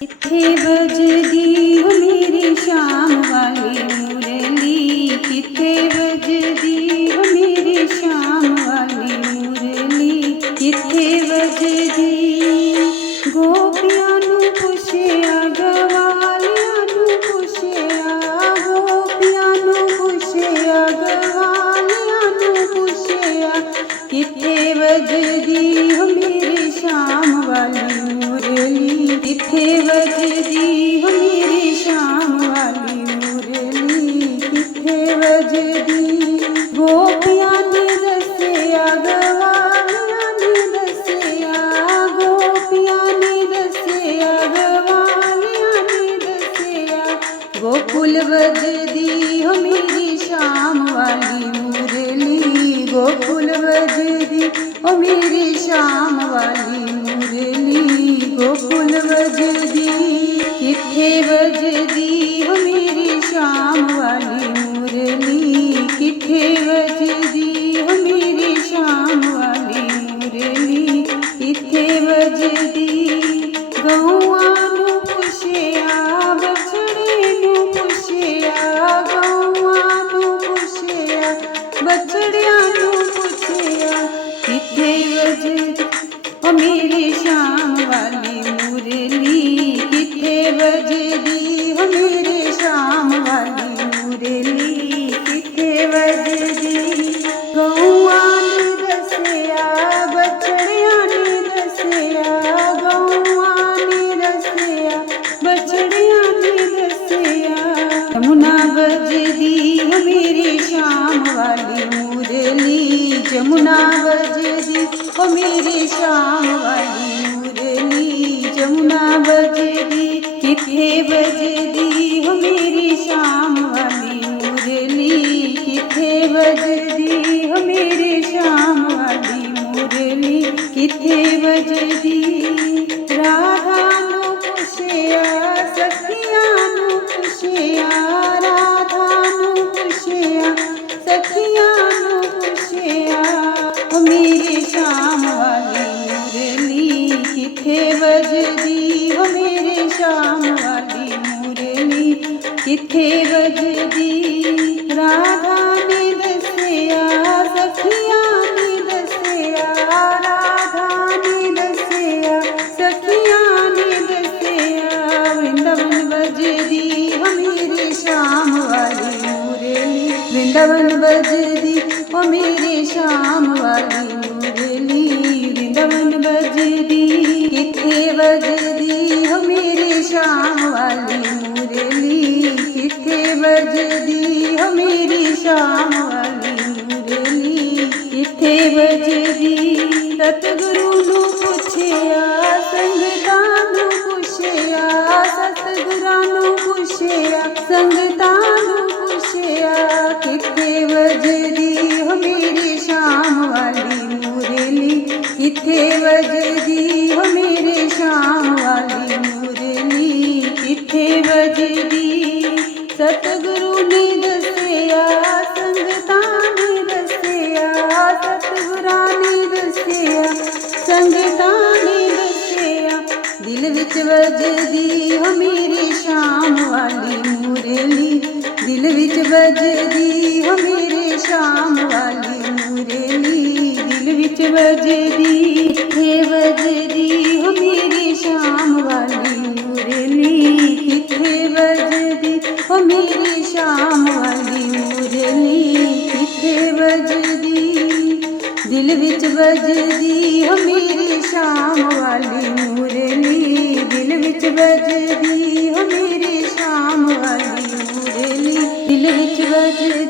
किथे बजदी हो मेरी शाम वाली मुरली, किथे बजदी हो मेरी शाम वाली मुरली, किथे बजदी। गोपियां नू पुछया गवालियां नू पुछया, गोपियां नू पुछया गवालियां नू पुछया, किथे बजदी हो मेरी शाम वाली मुरली, किथे बजदी हो मेरी शाम वाली मुरली, किथे बजदी। गोपियां ने दसिया गवालियां ने दसिया, गोपियां ने दसिया गवालियां ने दसिया, गोकुल बजदी हो मेरी शाम वाली मुरली, गोकुल बजदी हो मेरी शाम वाली मुरली, गोकुल बजदी। किथे बजदी हो मेरी शाम वाली मुरली, किथे बजदी हो मेरी शाम वाली मुरली, किथे बजदी। गौआं नू पुछया बछड़े नू पुछया, गौआं नू पुछया बछड़ियां नू पुछया, किथे बजदी हो मेरी शाम वाली मुरली, किथे बजदी हो मेरी शाम वाली मुरली, किथे बजदी। गौआं ने दसिया बछड़ियां ने दसिया, गौआं ने दसिया बछड़ियां ने दसिया, जमुना बजदी हो मेरी शाम वाली मुरली, जमुना बजदी हो मेरी शाम वाली मुरली, जमुना बजदी। किथे बजदी हो मेरी शाम वाली मुरली, किथे बजदी हो मेरी शाम वाली मुरली, किथे बजदी। राधा नू पुछया सखियां नू पुछया, राधा नू पुछया सखियां नू पुछया, हो मेरी शाम वाली मुरली, किथे बजदी हो मेरी शाम वाली मुरली, किथे बजदी। राधा ने दसिया सखियां ने दसिया, राधा ने दसिया सखियां ने दसिया, वृंदावन बजदी हो मेरी शाम वाली मुरली, वृंदावन बजदी हो मेरी शाम वाली मुरली, वृंदावन बजदी। किथे बजदी हो मेरी शाम वाली मुरली, किथे बजदी हो मेरी शाम वाली मुरली, किथे बजदी। सतगुरु नू पुछया संगतां नू पुछया, सतगुरां नू पुछया संगतां नू पुछया, किथे बजदी हो मेरी शाम वाली मुरली, किथे बजदी हो मेरी शाम वाली मुरली, किथे बजदी। सतगुरु ने दसिया संगतां ने दसिया, सतगुरां ने दसिया संगतां ने दसिया, दिल विच बजदी हो मेरी शाम वाली मुरली, दिल विच बजदी हो मेरी शाम वाली मुरली, दिल विच बजदी। किथे बजदी हो मेरी शाम वाली मुरली, किथे बजदी हो मेरी शाम वाली मुरली, किथे बजदी। दिल विच बजदी हो मेरी शाम वाली मुरली, दिल विच बजदी हो मेरी शाम वाली मुरली, दिल विच बजदी।